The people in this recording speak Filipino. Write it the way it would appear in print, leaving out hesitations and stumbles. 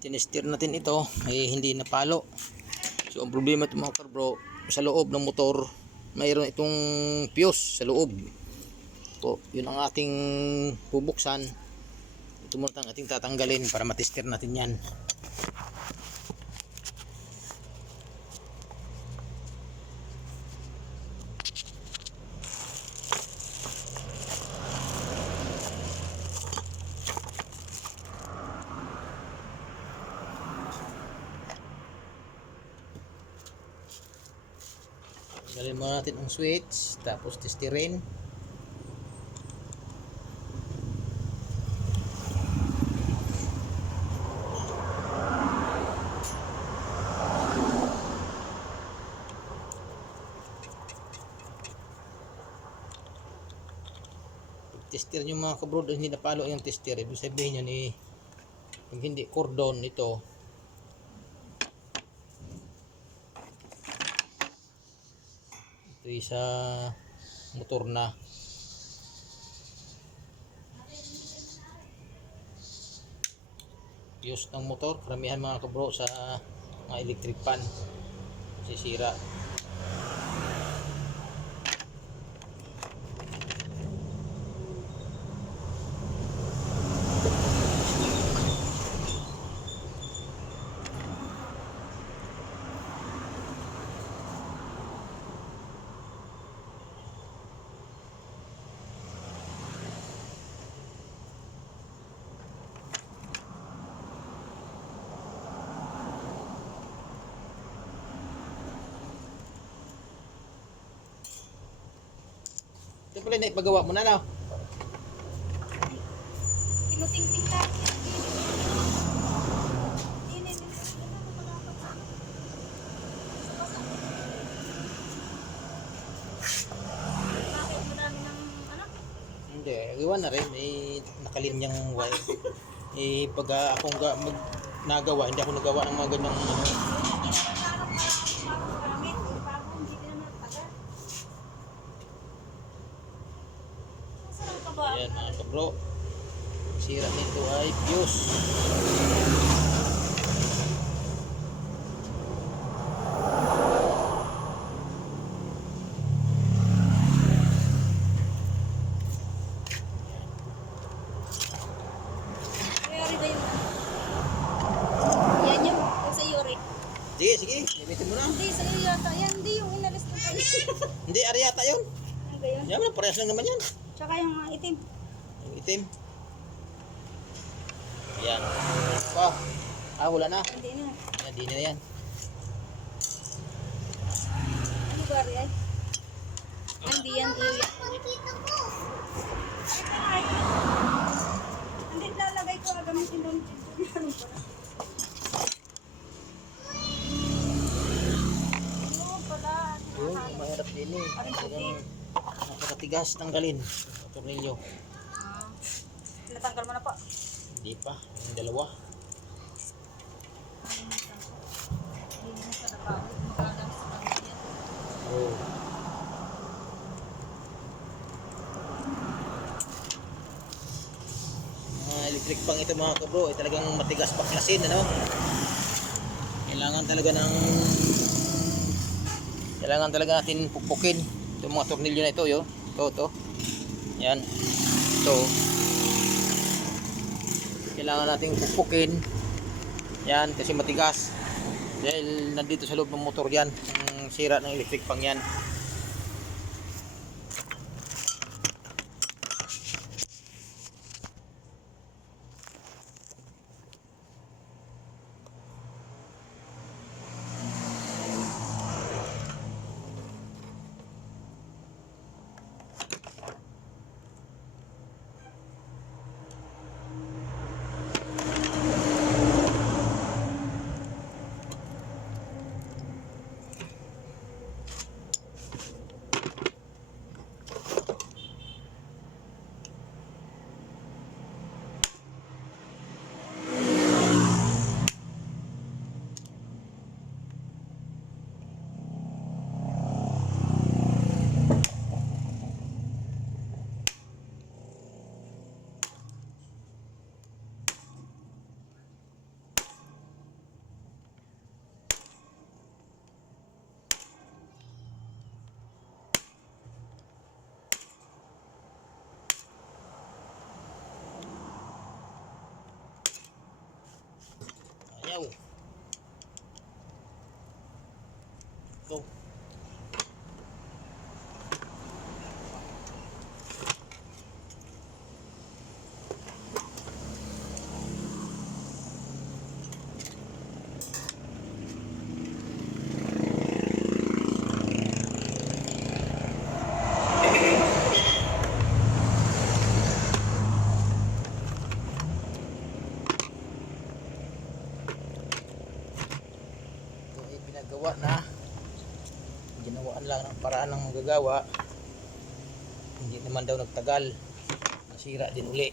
Tinestir natin ito ay hindi napalo. So ang problema ito mga kabro, sa loob ng motor mayroon itong fuse sa loob. Ito, yun ang ating bubuksan. Ito muna ang ating tatanggalin para matester natin yan. Tanggalin muna natin ang switch, tapos testirin. Tester nyo mga kabrod, hindi napalo yung tester. Ibig sabihin yun pag hindi cordon ito, ito sa motor na. Fuse ng motor, karamihan mga kabro sa mga electric fan sisira. Ito pala na ipagawa mo na no? Tinuting-ting lang. Bakit marami ng ano? Hindi, iwan na rin. May nakalinyang wire. Pag ako nagawa, hindi ako nagawa ng mga ganyang Ayan mga kabro, sira nito ay fuse. Yan yung sa Yuri. Sige, gamitin mo na. Hindi, sa iyo yata. Yan, hindi yung inalis ng kami. Hindi, Ariata yun. Ano ba yun? Yan, parehas lang naman yan. Tsaka yung itim. Yung itim. Ayan. Wala na. Hindi na. Hindi na yan. Ano ba rin? Hindi yan, iyo yan. Hindi, lalagay ko gamitin doon. Ano ba? Ano pala? Yung mahirap din eh. Parang puti. Nakakatigas tanggalin. Tornilyo. Natanggal mo na po. Hindi pa. Yung dalawa. Hindi mo sa napawit. Magagamit sa pamilya. Oh. Mga electric pang ito mga kabro ay talagang matigas baklasin, ano? Kailangan talaga natin pukpukin itong mga tornilyo na ito, yo. Ito. Yan. Ito. Kailangan nating pukpukin. Yan kasi matigas. Dahil nandito sa loob ng motor yan, ang sira ng electric pang yan. dito. Ito ay pinagawa na, ginawaan lang ng paraan ng manggagawa, hindi naman daw nagtagal, nasira din uli.